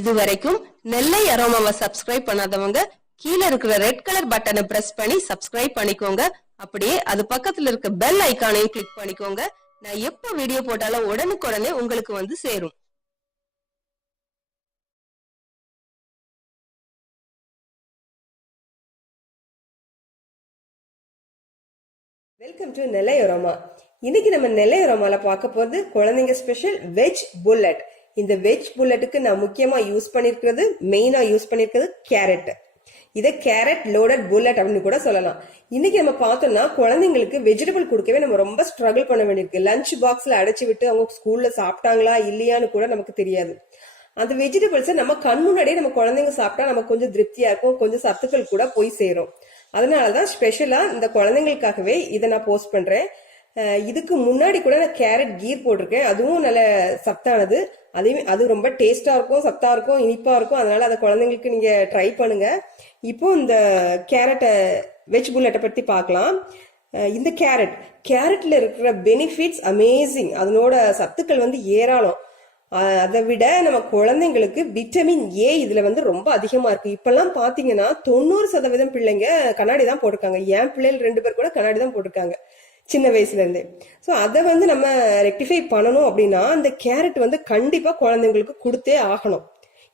இதுவரைக்கும் நெல்லை அரோமாவை சப்ஸ்கிரைப் பண்ணாதவங்க கீழே இருக்கிற ரெட் கலர் பட்டனை பிரஸ் பண்ணி சப்ஸ்கிரைப் பண்ணிக்கோங்க. அப்படியே அது பக்கத்துல இருக்க பெல் ஐகானையும் கிளிக் பண்ணிக்கோங்க. நான் எப்ப வீடியோ போட்டாலும் உடனுக்குடனே உங்களுக்கு வந்து சேரும். Welcome to Nellai aroma. இன்னைக்கு நம்ம நெல்லை அரோமால பார்க்க போறது குழந்தைங்க ஸ்பெஷல் வெஜ் புல்லட். இந்த வெஜ் புல்லட்டுக்கு நான் முக்கியமா மெயினா யூஸ் பண்ணிருக்கிறது கேரட். இதை கேரட் லோடட் புல்லட் அப்படின்னு கூட சொல்லலாம். இன்னைக்கு நம்ம பார்த்தோம்னா குழந்தைங்களுக்கு வெஜிடபிள் கொடுக்கவே நம்ம ரொம்ப ஸ்ட்ரகிள் பண்ண வேண்டியிருக்கு. லஞ்ச் பாக்ஸ்ல அடைச்சு விட்டு அவங்க ஸ்கூல்ல சாப்பிட்டாங்களா இல்லையான்னு கூட நமக்கு தெரியாது. அந்த வெஜிடபிள்ஸை நம்ம கண் முன்னாடியே நம்ம குழந்தைங்க சாப்பிட்டா நமக்கு கொஞ்சம் திருப்தியா இருக்கும், கொஞ்சம் சத்துக்கள் கூட போய் சேரும். அதனாலதான் ஸ்பெஷலா இந்த குழந்தைங்களுக்காகவே இதை நான் போஸ்ட் பண்றேன். இதுக்கு முன்னாடி கூட நான் கேரட் கீர் போட்டிருக்கேன். அதுவும் நல்ல சத்தானது. அது ரொம்ப டேஸ்டா இருக்கும், சத்தா இருக்கும், இனிப்பா இருக்கும். அதனால அதை குழந்தைங்களுக்கு நீங்க ட்ரை பண்ணுங்க. இப்போ இந்த கேரட்டை வெஜ் புல்லட்டை பத்தி பார்க்கலாம். இந்த கேரட்ல இருக்கிற பெனிஃபிட்ஸ் அமேசிங். அதனோட சத்துக்கள் ஏராளம். அதை விட நம்ம குழந்தைங்களுக்கு விட்டமின் ஏ இதுல ரொம்ப அதிகமா இருக்கு. இப்பெல்லாம் பாத்தீங்கன்னா 90% பிள்ளைங்க கண்ணாடி தான் போட்டிருக்காங்க. என் பிள்ளைகள் 2 பேர் கூட கண்ணாடி தான் போட்டிருக்காங்க சின்ன வயசுல இருந்தே. ஸோ அதை நம்ம ரெக்டிஃபை பண்ணணும் அப்படின்னா இந்த கேரட் கண்டிப்பா குழந்தைங்களுக்கு கொடுத்தே ஆகணும்.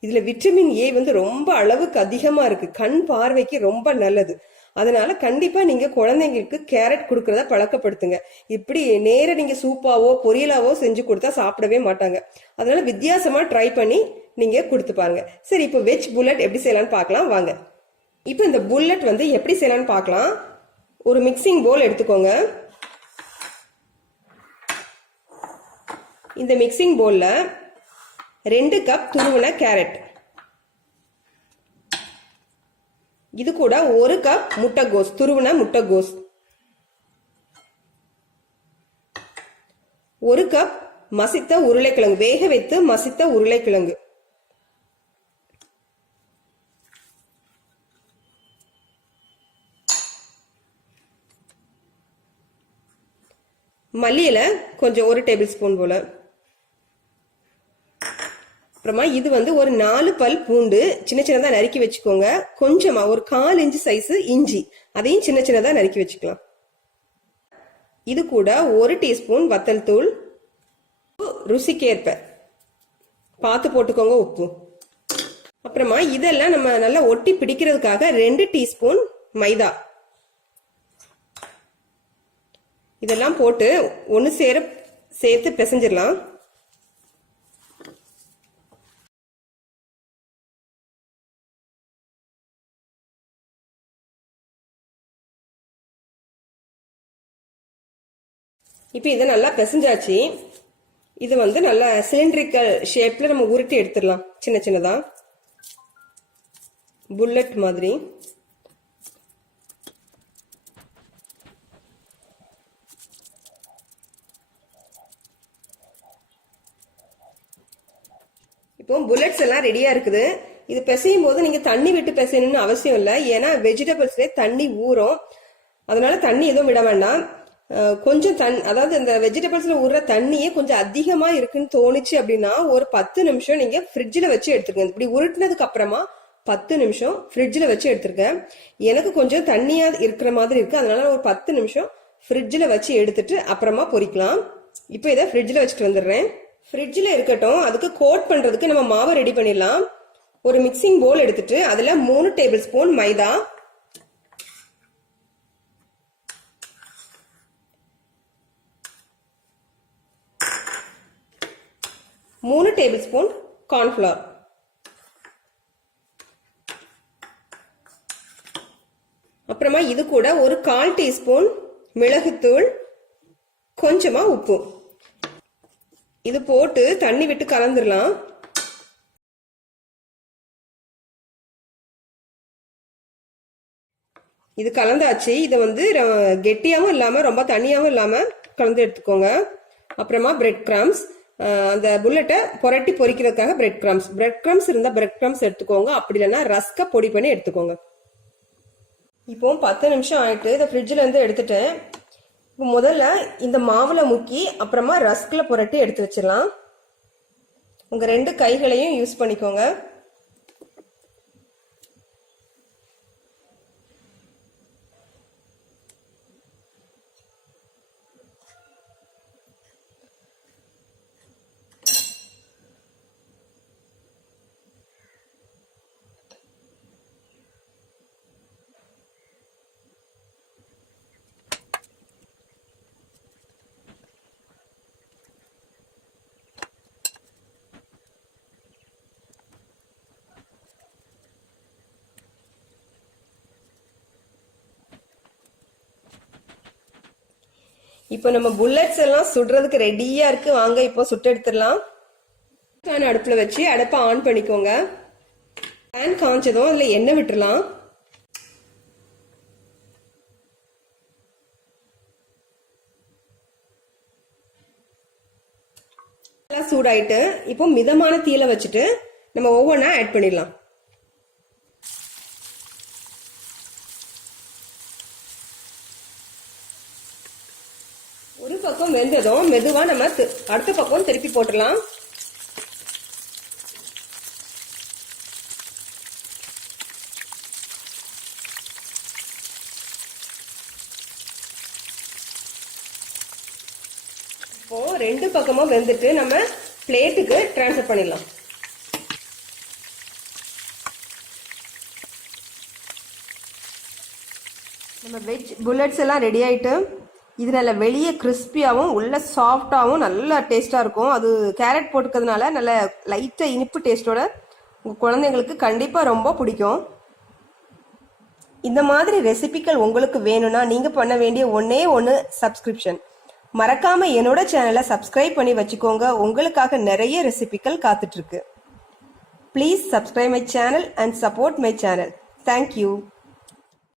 இதுல விட்டமின் ஏ ரொம்ப அளவுக்கு அதிகமா இருக்கு. கண் பார்வைக்கு ரொம்ப நல்லது. அதனால கண்டிப்பா நீங்க குழந்தைங்களுக்கு கேரட் கொடுக்கறத பழக்கப்படுத்துங்க. இப்படி நேர நீங்க சூப்பாவோ பொரியலாவோ செஞ்சு கொடுத்தா சாப்பிடவே மாட்டாங்க. அதனால வித்தியாசமா ட்ரை பண்ணி நீங்க கொடுத்து பாருங்க. சரி, இப்போ வெஜ் புல்லட் எப்படி செய்யலாம்னு பார்க்கலாம் வாங்க. இப்போ இந்த புல்லட் எப்படி செய்யலாம்னு பார்க்கலாம். ஒரு மிக்சிங் பவுல் எடுத்துக்கோங்க. இந்த மிக்சிங் பவுல்ல 2 கப் துருவன கேரட், இது கூட 1 கப் முட்டைகோஸ், துருவன முட்டைகோஸ், 1 கப் மசித்த உருளைக்கிழங்கு, வேக வைத்து மசித்த உருளைக்கிழங்கு, மல்லியில கொஞ்சம் 1 டேபிள் ஸ்பூன் போல, அப்புறமா இது ஒரு 4 பல் பூண்டு சின்ன சின்னதா நறுக்கி வச்சுக்கோங்க. கொஞ்சமா ஒரு 1/4 இன்ச் சைஸ் இஞ்சி, அதையும் சின்ன சின்னதா நறுக்கி வச்சுக்கலாம். இது கூட 1 டீஸ்பூன் வத்தல் தூள், ருசிக்கேற்ப பார்த்து போட்டுக்கோங்க உப்பு. அப்புறமா இதெல்லாம் நம்ம நல்லா ஒட்டி பிடிக்கிறதுக்காக 2 டீஸ்பூன் மைதா, இதெல்லாம் போட்டு ஒன்னு சேர்த்து பிசைஞ்சிடலாம். இப்ப இதை நல்லா பிசைஞ்சாச்சு. இது நல்லா சிலிண்ட்ரிக்கல் ஷேப்ல நம்ம உருட்டி எடுத்துடலாம். சின்ன சின்னதா புல்லட் மாதிரி. இப்போ புல்லட்ஸ் எல்லாம் ரெடியா இருக்குது. இது பிசையும் போது நீங்க தண்ணி விட்டு பிசையணும்னு அவசியம் இல்லை. ஏன்னா வெஜிடபிள்ஸ்ல தண்ணி ஊறும். அதனால தண்ணி எதுவும் விட வேண்டாம். கொஞ்சம் அதாவது இந்த வெஜிடபிள்ஸ்ல ஊறுற தண்ணியே கொஞ்சம் அதிகமா இருக்குன்னு தோணுச்சு அப்படின்னா ஒரு 10 நிமிஷம் நீங்க ஃப்ரிட்ஜ்ல வச்சு எடுத்துருங்க. இப்படி உருட்டினதுக்கு அப்புறமா 10 நிமிஷம் ஃப்ரிட்ஜ்ல வச்சு எடுத்துருக்கேன். எனக்கு கொஞ்சம் தண்ணியா இருக்கிற மாதிரி இருக்கு. அதனால ஒரு 10 நிமிஷம் ஃப்ரிட்ஜ்ல வச்சு எடுத்துட்டு அப்புறமா பொரிக்கலாம். இப்போ இதை ஃப்ரிட்ஜ்ல வச்சுட்டு வந்துடுறேன். ஃப்ரிட்ஜ்ல இருக்கட்டும். அதுக்கு கோட் பண்றதுக்கு நம்ம மாவை ரெடி பண்ணிடலாம். ஒரு மிக்சிங் பவுல் எடுத்துட்டு அதுல 3 டேபிள் ஸ்பூன் மைதா, 3 டேபிள் ஸ்பூன் கார்ன்ஃபிளவர், அப்புறமா இது கூட ஒரு 1/4 டீஸ்பூன் மிளகுத்தூள், கொஞ்சமா உப்பு, இது போட்டு தண்ணி விட்டு கலந்துடலாம். இது கலந்தாச்சு. இதை கெட்டியாவும் இல்லாம ரொம்ப தண்ணியாவும் இல்லாம கலந்து எடுத்துக்கோங்க. அப்புறமா பிரெட் கிராம்ஸ், அந்த புல்லட்டை புரட்டி பொரிக்கிறதுக்காக பிரெட் கிராம்ஸ் இருந்தா பிரெட் கிராம்ஸ் எடுத்துக்கோங்க. அப்படி இல்லைன்னா ரஸ்க பொடி பண்ணி எடுத்துக்கோங்க. இப்போ 10 நிமிஷம் ஆயிட்டு இதை ஃப்ரிட்ஜ்ல இருந்து எடுத்துட்டேன். இப்போ முதல்ல இந்த மாவுல முக்கி அப்புறமா ரஸ்க்ல புரட்டி எடுத்து வச்சிடலாம். உங்க 2 கைகளையும் யூஸ் பண்ணிக்கோங்க. இப்போ நம்ம புல்லட்ஸ் எல்லாம் சுடுறதுக்கு ரெடியா இருக்கு. வாங்க இப்போ சுட்டு எடுத்துடலாம். பேன் அடுப்புல வச்சு அடுப்பை ஆன் பண்ணிக்கோங்க. பேன் காஞ்சதும் அதுல எண்ணெய் விட்டுறலாம். சூடாயிட்டு இப்போ மிதமான தீயில வச்சுட்டு நம்ம ஒவ்வொன்றா ஆட் பண்ணிடலாம். ஒரு பக்கம் வெந்ததும் மெதுவா நம்ம அடுத்த பக்கம் திருப்பி போட்டுடலாம். இப்போ ரெண்டு பக்கமும் வெந்துட்டு நம்ம பிளேட்டுக்கு டிரான்ஸ்ஃபர் பண்ணிடலாம். நம்ம வெஜ் புல்லட்ஸ் எல்லாம் ரெடி ஆயிட்டு இது நல்ல வெளியே கிறிஸ்பியாகவும் உள்ள சாஃப்டாகவும் நல்ல டேஸ்டா இருக்கும். அது கேரட் போட்டுக்கிறதுனால நல்ல லைட்டா இனிப்பு டேஸ்டோட உங்க குழந்தைங்களுக்கு கண்டிப்பா ரொம்ப பிடிக்கும். இந்த மாதிரி ரெசிபிகள் உங்களுக்கு வேணும்னா நீங்க பண்ண வேண்டிய ஒன்னே ஒன்று சப்ஸ்கிரிப்ஷன். மறக்காம என்னோட சேனலை சப்ஸ்கிரைப் பண்ணி வச்சுக்கோங்க. உங்களுக்காக நிறைய ரெசிபிகள் காத்துட்டு இருக்கு. Please subscribe my channel and support my channel. Thank you.